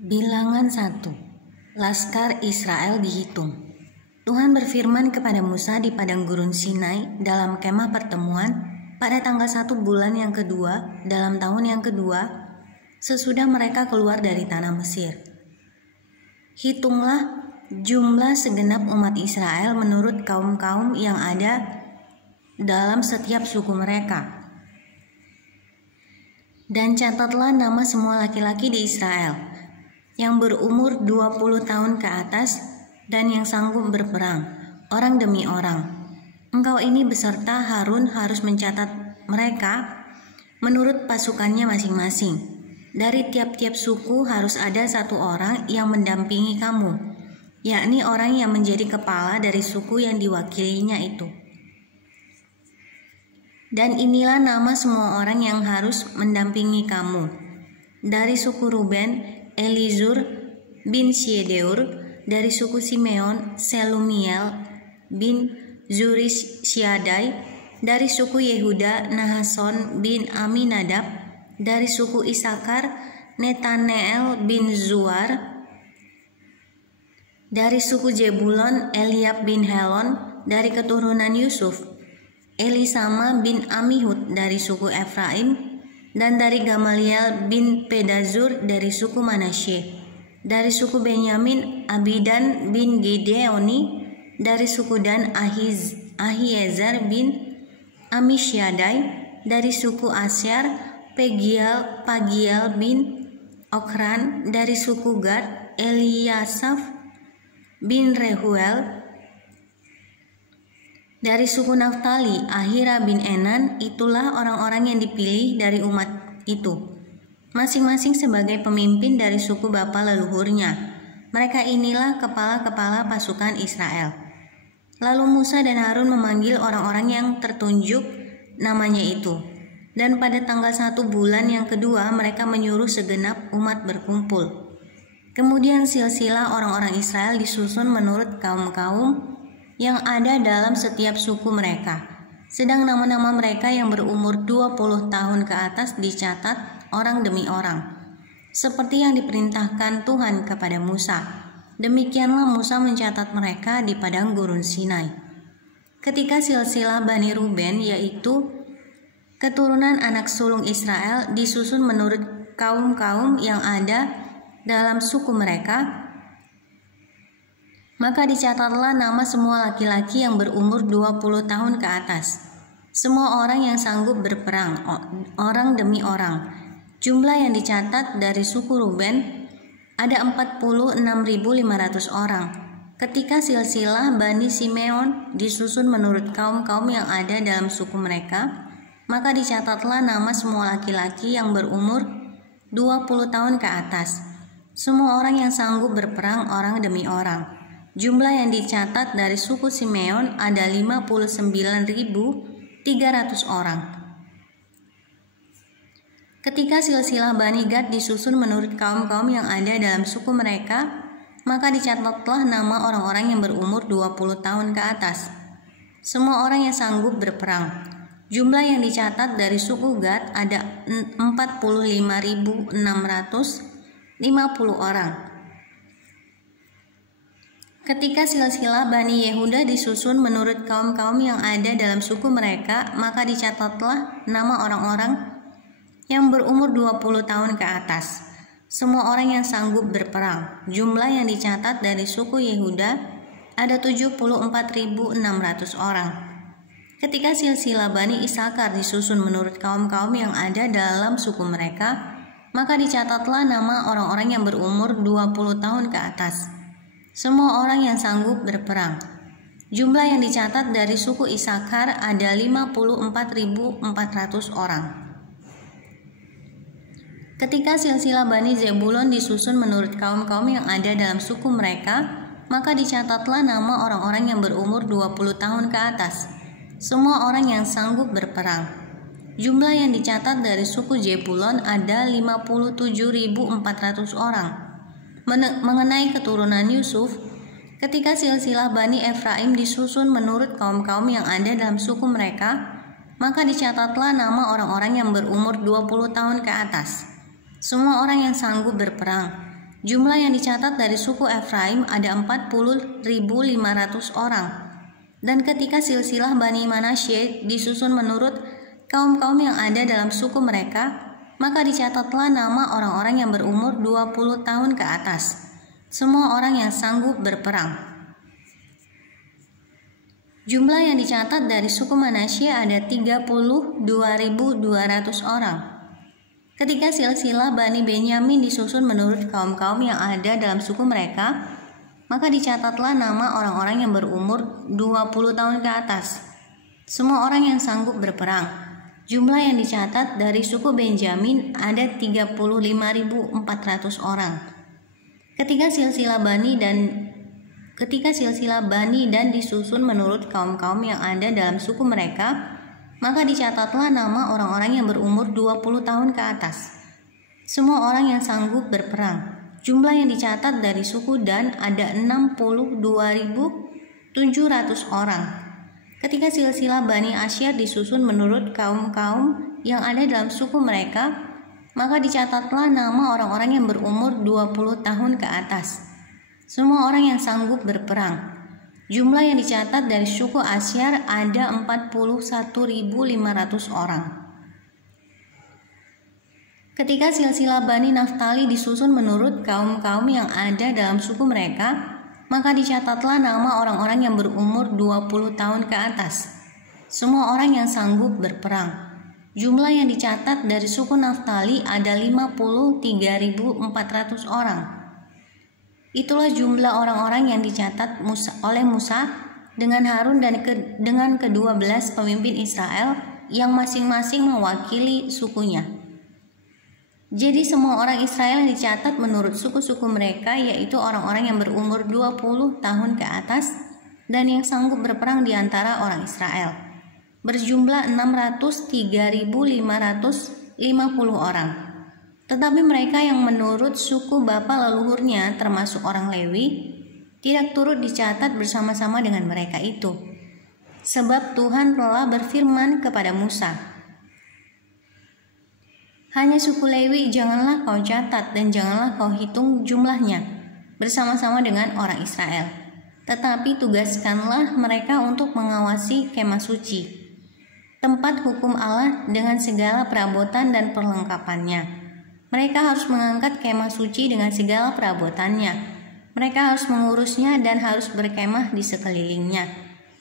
Bilangan 1. Laskar Israel dihitung. Tuhan berfirman kepada Musa di padang gurun Sinai dalam kemah pertemuan pada tanggal 1 bulan yang kedua dalam tahun yang kedua sesudah mereka keluar dari tanah Mesir. Hitunglah jumlah segenap umat Israel menurut kaum-kaum yang ada dalam setiap suku mereka. Dan catatlah nama semua laki-laki di Israel yang berumur 20 tahun ke atas dan yang sanggup berperang, orang demi orang. Engkau ini beserta Harun harus mencatat mereka menurut pasukannya masing-masing. Dari tiap-tiap suku harus ada satu orang yang mendampingi kamu, yakni orang yang menjadi kepala dari suku yang diwakilinya itu. Dan inilah nama semua orang yang harus mendampingi kamu. Dari suku Ruben, Elizur bin Syedeur. Dari suku Simeon, Selumiel bin Zurissyadai. Dari suku Yehuda, Nahason bin Aminadab. Dari suku Isakar, Netaneel bin Zuar. Dari suku Jebulon, Eliab bin Helon. Dari keturunan Yusuf, Elisama bin Amihud dari suku Efraim, dan dari Gamaliel bin Pedazur dari suku Manasye. Dari suku Benyamin, Abidan bin Gideoni. Dari suku Dan, Ahiezer bin Amishyadai. Dari suku Asyar, Pagiel bin Okran. Dari suku Gad, Eliasaf bin Rehuel. Dari suku Naftali, Ahira bin Enan. Itulah orang-orang yang dipilih dari umat itu, masing-masing sebagai pemimpin dari suku bapa leluhurnya. Mereka inilah kepala-kepala pasukan Israel. Lalu Musa dan Harun memanggil orang-orang yang tertunjuk namanya itu. Dan pada tanggal 1 bulan yang kedua mereka menyuruh segenap umat berkumpul. Kemudian silsilah orang-orang Israel disusun menurut kaum-kaum yang ada dalam setiap suku mereka. Sedang nama-nama mereka yang berumur 20 tahun ke atas dicatat orang demi orang, seperti yang diperintahkan Tuhan kepada Musa. Demikianlah Musa mencatat mereka di padang gurun Sinai. Ketika silsilah Bani Ruben, yaitu keturunan anak sulung Israel, disusun menurut kaum-kaum yang ada dalam suku mereka, maka dicatatlah nama semua laki-laki yang berumur 20 tahun ke atas, semua orang yang sanggup berperang, orang demi orang. Jumlah yang dicatat dari suku Ruben ada 46.500 orang. Ketika silsilah Bani Simeon disusun menurut kaum-kaum yang ada dalam suku mereka, maka dicatatlah nama semua laki-laki yang berumur 20 tahun ke atas, semua orang yang sanggup berperang, orang demi orang. Jumlah yang dicatat dari suku Simeon ada 59.300 orang. Ketika silsilah Bani Gad disusun menurut kaum-kaum yang ada dalam suku mereka, maka dicatatlah nama orang-orang yang berumur 20 tahun ke atas, semua orang yang sanggup berperang. Jumlah yang dicatat dari suku Gad ada 45.650 orang. Ketika silsilah Bani Yehuda disusun menurut kaum-kaum yang ada dalam suku mereka, maka dicatatlah nama orang-orang yang berumur 20 tahun ke atas, semua orang yang sanggup berperang. Jumlah yang dicatat dari suku Yehuda ada 74.600 orang. Ketika silsilah Bani Isakar disusun menurut kaum-kaum yang ada dalam suku mereka, maka dicatatlah nama orang-orang yang berumur 20 tahun ke atas, semua orang yang sanggup berperang. Jumlah yang dicatat dari suku Isakar ada 54.400 orang. Ketika silsilah Bani Zebulon disusun menurut kaum-kaum yang ada dalam suku mereka, maka dicatatlah nama orang-orang yang berumur 20 tahun ke atas, semua orang yang sanggup berperang. Jumlah yang dicatat dari suku Jebulon ada 57.400 orang. Mengenai keturunan Yusuf, ketika silsilah Bani Efraim disusun menurut kaum-kaum yang ada dalam suku mereka, maka dicatatlah nama orang-orang yang berumur 20 tahun ke atas, semua orang yang sanggup berperang. Jumlah yang dicatat dari suku Efraim ada 40.500 orang. Dan ketika silsilah Bani Manasye disusun menurut kaum-kaum yang ada dalam suku mereka, maka dicatatlah nama orang-orang yang berumur 20 tahun ke atas, semua orang yang sanggup berperang. Jumlah yang dicatat dari suku Manasye ada 32.200 orang. Ketika silsilah Bani Benyamin disusun menurut kaum-kaum yang ada dalam suku mereka, maka dicatatlah nama orang-orang yang berumur 20 tahun ke atas, semua orang yang sanggup berperang. Jumlah yang dicatat dari suku Benjamin ada 35.400 orang. Ketika silsilah Bani dan disusun menurut kaum-kaum yang ada dalam suku mereka, maka dicatatlah nama orang-orang yang berumur 20 tahun ke atas, semua orang yang sanggup berperang. Jumlah yang dicatat dari suku Dan ada 62.700 orang. Ketika silsilah Bani Asyir disusun menurut kaum-kaum yang ada dalam suku mereka, maka dicatatlah nama orang-orang yang berumur 20 tahun ke atas, semua orang yang sanggup berperang. Jumlah yang dicatat dari suku Asyir ada 41.500 orang. Ketika silsilah Bani Naftali disusun menurut kaum-kaum yang ada dalam suku mereka, maka dicatatlah nama orang-orang yang berumur 20 tahun ke atas, semua orang yang sanggup berperang. Jumlah yang dicatat dari suku Naftali ada 53.400 orang. Itulah jumlah orang-orang yang dicatat oleh Musa dengan Harun dan dengan ke-12 pemimpin Israel yang masing-masing mewakili sukunya. Jadi semua orang Israel yang dicatat menurut suku-suku mereka, yaitu orang-orang yang berumur 20 tahun ke atas dan yang sanggup berperang di antara orang Israel, berjumlah 603.550 orang. Tetapi mereka yang menurut suku bapa leluhurnya, termasuk orang Lewi, tidak turut dicatat bersama-sama dengan mereka itu. Sebab Tuhan telah berfirman kepada Musa, "Hanya suku Lewi janganlah kau catat dan janganlah kau hitung jumlahnya bersama-sama dengan orang Israel. Tetapi tugaskanlah mereka untuk mengawasi kemah suci, tempat hukum Allah dengan segala perabotan dan perlengkapannya. Mereka harus mengangkat kemah suci dengan segala perabotannya. Mereka harus mengurusnya dan harus berkemah di sekelilingnya.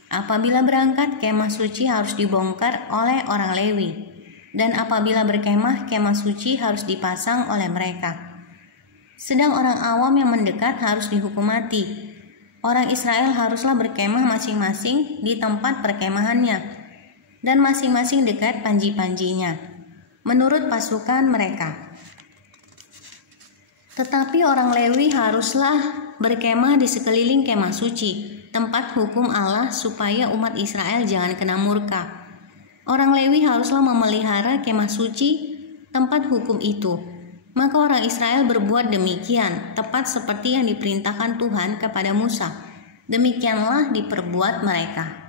Apabila berangkat, kemah suci harus dibongkar oleh orang Lewi. Dan apabila berkemah, kemah suci harus dipasang oleh mereka. Sedang orang awam yang mendekat harus dihukum mati. Orang Israel haruslah berkemah masing-masing di tempat perkemahannya, dan masing-masing dekat panji-panjinya, menurut pasukan mereka. Tetapi orang Lewi haruslah berkemah di sekeliling kemah suci, tempat hukum Allah, supaya umat Israel jangan kena murka. Orang Lewi haruslah memelihara kemah suci, tempat hukum itu. Maka orang Israel berbuat demikian, tepat seperti yang diperintahkan Tuhan kepada Musa. Demikianlah diperbuat mereka.